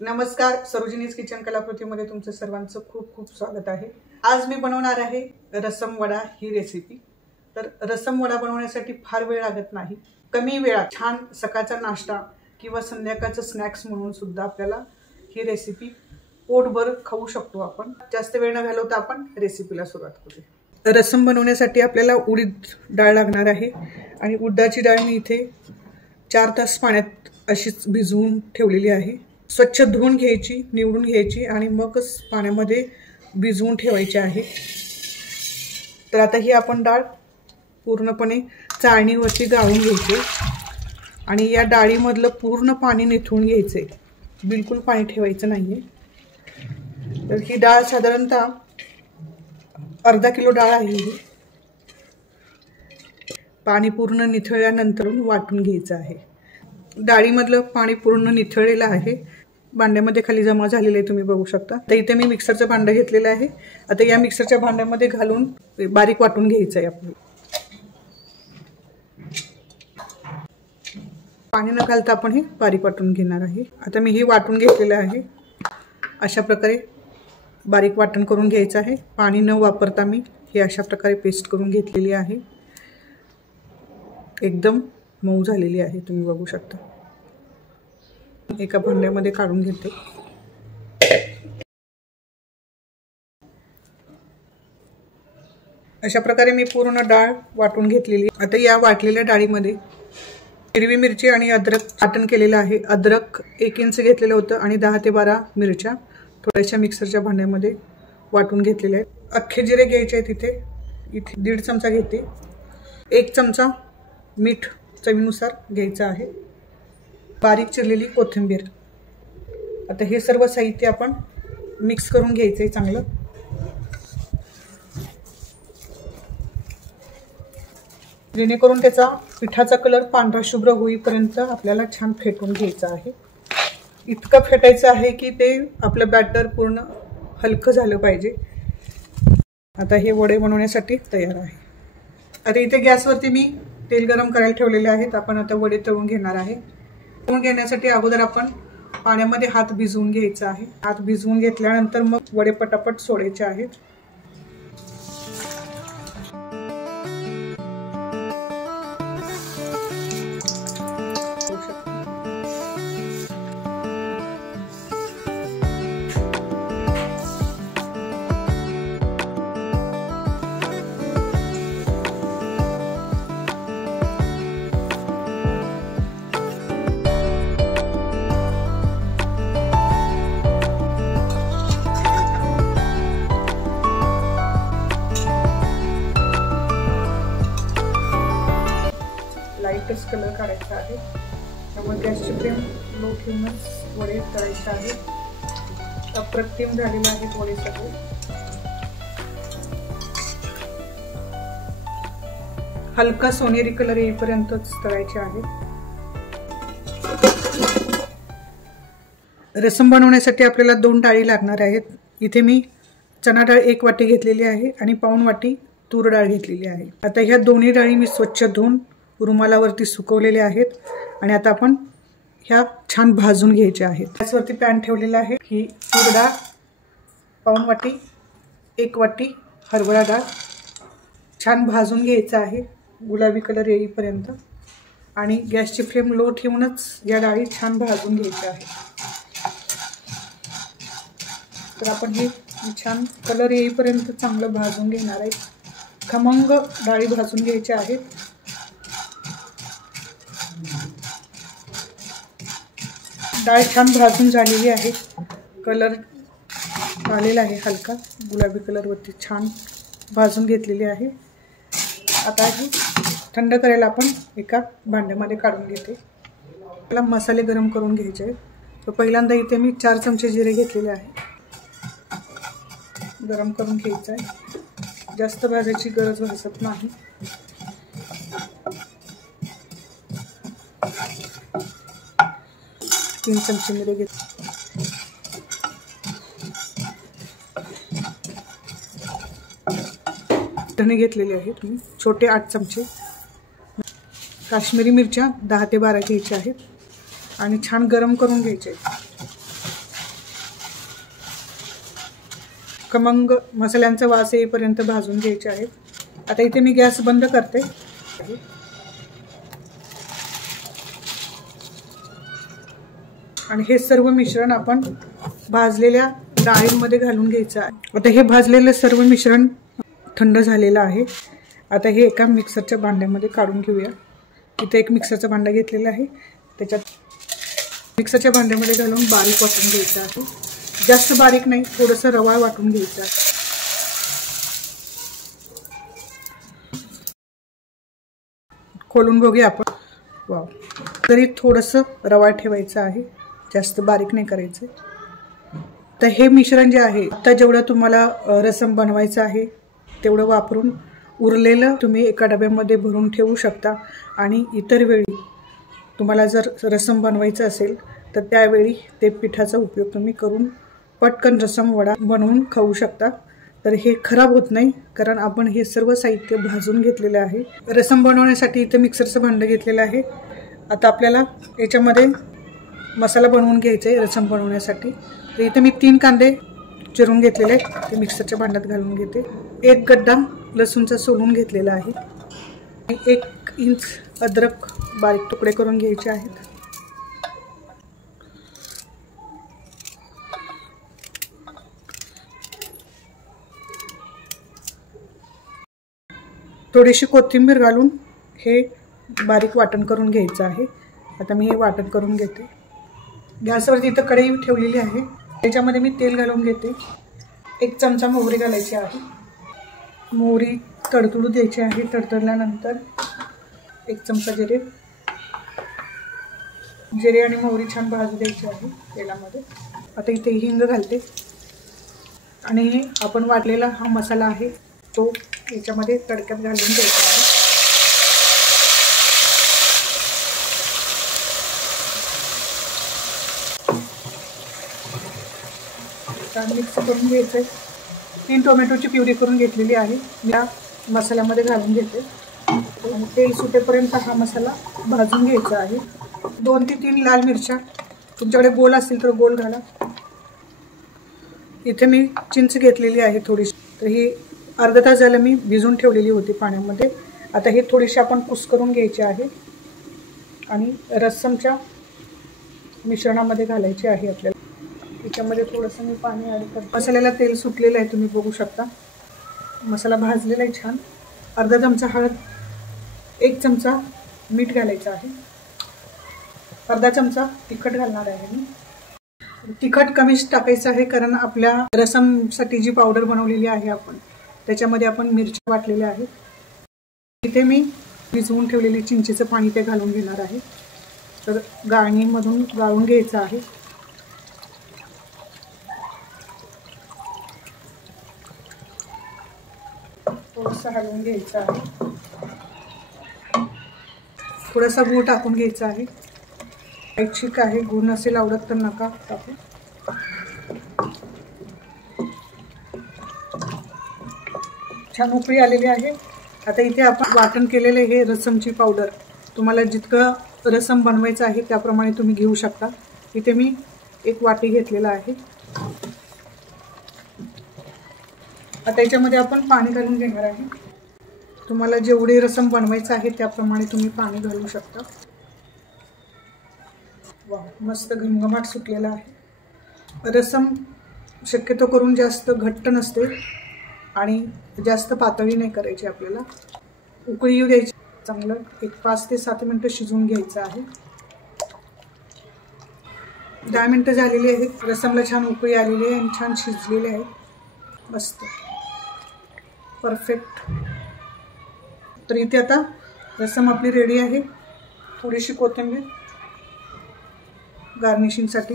नमस्कार, सरोजिनीज किचन कलाकृतीमध्ये तुमचं सर्वांचं खूप खूप स्वागत आहे। आज मी बनवणार आहे रसम वडा ही रेसिपी। तर रसम वडा बनवण्यासाठी फार वेळ लागत नाही, कमी वेळात छान सकाळचा नाश्ता किंवा संध्याकाळचं स्नॅक्स म्हणून सुद्धा आपल्याला ही रेसिपी पोटभर खाऊ शकतो आपण। जास्त वेळ न घालवता आपण रेसिपीला सुरुवात करूया। रसम बनवण्यासाठी आपल्याला उडीद डाळ लागणार आहे आणि उडदाची डाळ मी इथे 4 तास पाण्यात अशीच भिजवून ठेवलेली आहे। स्वच्छ धुवून घ्यायची, निवडून घ्यायची आणि मगच पाण्यामध्ये भिजवून ठेवायची आहे। तर आता ही आपण डाळ पूर्णपणे चाळणीवरती गाळून घ्यायची आणि या डाळीमधलं पूर्ण पाणी निथळून घ्यायचे, बिलकुल पाणी ठेवायचं नाहीये। तर ही डाळ साधारणतः अर्धा किलो डाळ आहे। पाणी पूर्ण निथळल्यानंतर वाटून घ्यायचं आहे। डाळीमधलं पाणी पूर्ण निथळलेलं आहे, भांड्यामध्ये खाली जमा झालेलं आहे, तुम्ही बघू शकता। तर इथे मी मिक्सरचं भांडं घेतलेलं आहे। आता या मिक्सरच्या भांड्यामध्ये घालून बारीक वाटून घ्यायचं आहे आपल्याला। पाणी न घालता आपण हे बारीक वाटून घेणार आहे। आता मी हे वाटून घेतलेलं आहे, अशा प्रकारे बारीक वाटण करून घ्यायचं आहे। पाणी न वापरता मी हे अशा प्रकारे पेस्ट करून घेतलेली आहे। एकदम मऊ झालेली आहे, तुम्ही बघू शकता। एका भांड्यामध्ये काढून घेते। अशा प्रकारे मी पूर्ण डाळ वाटून घेतलेली। आता या वाटलेल्या डाळीमध्ये हिरवी मिरची आणि अद्रक वाटण केलेलं आहे। अद्रक 1 इंच घेतलेलं होतं आणि 10 ते 12 मिरच्या थोड्याशा मिक्सरच्या भांड्यामध्ये वाटून घेतलेल्या आहेत। अख्खे जिरे घ्यायचे आहेत, इथे 1.5 चमचा घेते। 1 चमचा मीठ चवीनुसार घ्यायचं आहे। बारीक चिरलेली कोथिंबीर। आता हे सर्व साहित्य आपण मिक्स करून घ्यायचंय चांगलं। जेणेकरून त्याचा पिठाचा कलर पांढरा शुभ्र होईपर्यंत आपल्याला छान फेटून घ्यायचं आहे। इतकं फेटायचं आहे की ते आपलं बॅटर पूर्ण हलकं झालं पाहिजे। आता हे वडे बनवण्यासाठी तयार आहे। आता इथे गॅसवरती मी तेल गरम करायला ठेवलेले आहेत। आपण आता वडे तळून घेणार आहे। तळून घेण्यासाठी अगोदर आपण पाण्यामध्ये हात भिजवून घ्यायचा आहे। हात भिजवून घेतल्यानंतर मग वडे पटापट सोडायचे आहेत। लाईटच कलर काढायचा आहे, त्यामुळे गॅसची फ्लेम लो ठेवूनच वडे तळायचे आहेत। अप्रतिम झालेले आहेत वडे सगळे। हलका सोनेरी कलर येईपर्यंतच तळायचे आहेत। रसम बनवण्यासाठी आपल्याला 2 डाळी लागणार आहेत। इथे मी चणा डाळ 1 वाटी घेतलेली आहे आणि पाऊण वाटी तूर डाळ घेतलेली आहे। आता ह्या दोन्ही डाळी मी स्वच्छ धुवून रुमालावरती सुकवलेले आहेत आणि आता आपण ह्या छान भाजून घ्यायच्या आहेत। गॅसवरती पॅन ठेवलेला आहे। ही तूर डाळ पाऊण वाटी, 1 वाटी हरभरा डाळ छान भाजून घ्यायचं आहे गुलाबी कलर येईपर्यंत आणि गॅसची फ्लेम लो ठेवूनच या डाळी छान भाजून घ्यायच्या आहेत। तर आपण हे छान कलर येईपर्यंत चांगलं भाजून घेणार आहे। खमंग डाळी भाजून घ्यायच्या आहेत। डाळ छान भाजून झालेली आहे, कलर आलेला आहे हलका गुलाबी कलरवरती, छान भाजून घेतलेली आहे। आता ही थंड करायला आपण एका भांड्यामध्ये काढून घेते। आपल्याला मसाले गरम करून घ्यायचे आहेत। तर पहिल्यांदा इथे मी 4 चमचे जिरे घेतलेले आहे, गरम करून घ्यायचं आहे। जास्त भाजायची गरज भासत नाही। तीन चमचे मिरे धणे घेतलेले आहेत मी छोटे 8 चमचे। काश्मीरी मिरच्या 10 ते 12 घ्यायच्या आहेत आणि छान गरम करून घ्यायचे आहेत। खमंग मसाल्यांचा वास येईपर्यंत भाजून घ्यायचे आहेत। आता इथे मी गॅस बंद करते आणि हे सर्व मिश्रण आपण भाजलेल्या डाळींमध्ये घालून घ्यायचं आहे। आता हे भाजलेलं सर्व मिश्रण थंड झालेलं आहे। आता हे एका मिक्सरच्या भांड्यामध्ये काढून घेऊया। इथे एक मिक्सरचं भांडं घेतलेलं आहे, त्याच्यात मिक्सरच्या भांड्यामध्ये घालून बारीक वाटून घ्यायचं आहे। जास्त बारीक नाही, थोडंसं रवाळ वाटून घ्यायचं आहे। खोलून बघूया आपण। वाव, तरी थोडंसं रवाळ ठेवायचं आहे, जास्त बारीक नाही करायचं। तर हे मिश्रण जे आहे, आता जेवढं तुम्हाला रसम बनवायचं आहे तेवढं वापरून उरलेलं तुम्ही एका डब्यामध्ये भरून ठेवू शकता आणि इतर वेळी तुम्हाला जर रसम बनवायचं असेल तर त्यावेळी ते पिठाचा उपयोग तुम्ही करून पटकन रसम वडा बनवून खाऊ शकता। तर हे खराब होत नाही, कारण आपण हे सर्व साहित्य भाजून घेतलेलं आहे। रसम बनवण्यासाठी इथे मिक्सरचं भांडं घेतलेलं आहे। आता आपल्याला याच्यामध्ये मसाला बनवून घ्यायचा आहे रसम बनवण्यासाठी। तर इथे मी 3 कांदे चिरून घेतलेले आहेत, ते मिक्सरच्या भांड्यात घालून घेते। 1 गड्डा लसूणचा सोलून घेतलेला आहे आणि 1 इंच अद्रक बारीक तुकडे करून घ्यायचे आहेत। थोडीशी कोथिंबीर घालून हे बारीक वाटण करून घ्यायचं आहे। आता मी हे वाटण करून घेते। गॅसवरती इथं कढई ठेवलेली आहे, त्याच्यामध्ये मी तेल घालून घेते। 1 चमचा मोहरी घालायची आहे। मोहरी तडतडू द्यायची आहे। तडतडल्यानंतर 1 चमचा जिरे आणि मोहरी छान भाजू द्यायची आहे तेलामध्ये। आता इथे हिंग घालते आणि आपण वाटलेला हा मसाला आहे तो याच्यामध्ये तडक्यात घालून द्यायचा आहे। छान मिक्स करून घ्यायचं आहे। 3 टोमॅटोची प्युरी करून घेतलेली आहे, या मसाल्यामध्ये घालून घेते आणि तेल सुटेपर्यंत हा मसाला भाजून घ्यायचा आहे। 2 ते 3 लाल मिरच्या, तुमच्याकडे गोल असतील तर गोल घाला। इथे मी चिंच घेतलेली आहे थोडीशी, तर ही अर्धा तास झालं मी भिजून ठेवलेली होती पाण्यामध्ये। आता हे थोडीशी आपण कुस्करून घ्यायचे आहे आणि रस्समच्या मिश्रणामध्ये घालायचे आहे आपल्याला। त्याच्यामध्ये थोडंसं मी पाणी ॲड करते। मसाल्याला तेल सुटलेलं आहे, तुम्ही बघू शकता। मसाला भाजलेला आहे छान। अर्धा चमचा हळद, 1 चमचा मीठ घालायचं आहे, अर्धा चमचा तिखट घालणार आहे मी। तिखट कमीच टाकायचं आहे, कारण आपल्या रसमसाठी जी पावडर बनवलेली आहे आपण, त्याच्यामध्ये आपण मिरच्या वाटलेल्या आहेत। इथे मी भिजवून ठेवलेली चिंचेचं पाणी ते घालून घेणार आहे। तर गाळणीमधून गाळून घ्यायचं आहे। थोडंसं हलवून घ्यायचं आहे। थोडासा गूळ टाकून घ्यायचा आहे। ऐच्छिक आहे, गूळ नसेल आवडत तर नका टाकू। छान उकळी आलेली आहे। आता इथे आपण वाटण केलेले हे रसमची पावडर, तुम्हाला जितकं रसम बनवायचं आहे त्याप्रमाणे तुम्ही घेऊ शकता। इथे मी 1 वाटी घेतलेला आहे। आता याच्यामध्ये आपण पाणी घालून घेणार आहे। तुम्हाला जेवढे रसम बनवायचं आहे त्याप्रमाणे तुम्ही पाणी घालू शकता। वाह, मस्त घमघमाट सुटलेला आहे। रसम शक्यतो करून जास्त घट्ट नसते आणि जास्त पातळी नाही करायची आपल्याला। उकळी येऊ द्यायची चांगलं, एक 5 ते 7 मिनिटं शिजवून घ्यायचं आहे। 10 मिनिटं झालेली आहेत। रसमला छान उकळी आलेली आहे आणि छान शिजलेले आहे, मस्त परफेक्ट। तर इथे आता रसम आपली रेडी आहे। थोडीशी कोथिंबीर गार्निशिंगसाठी।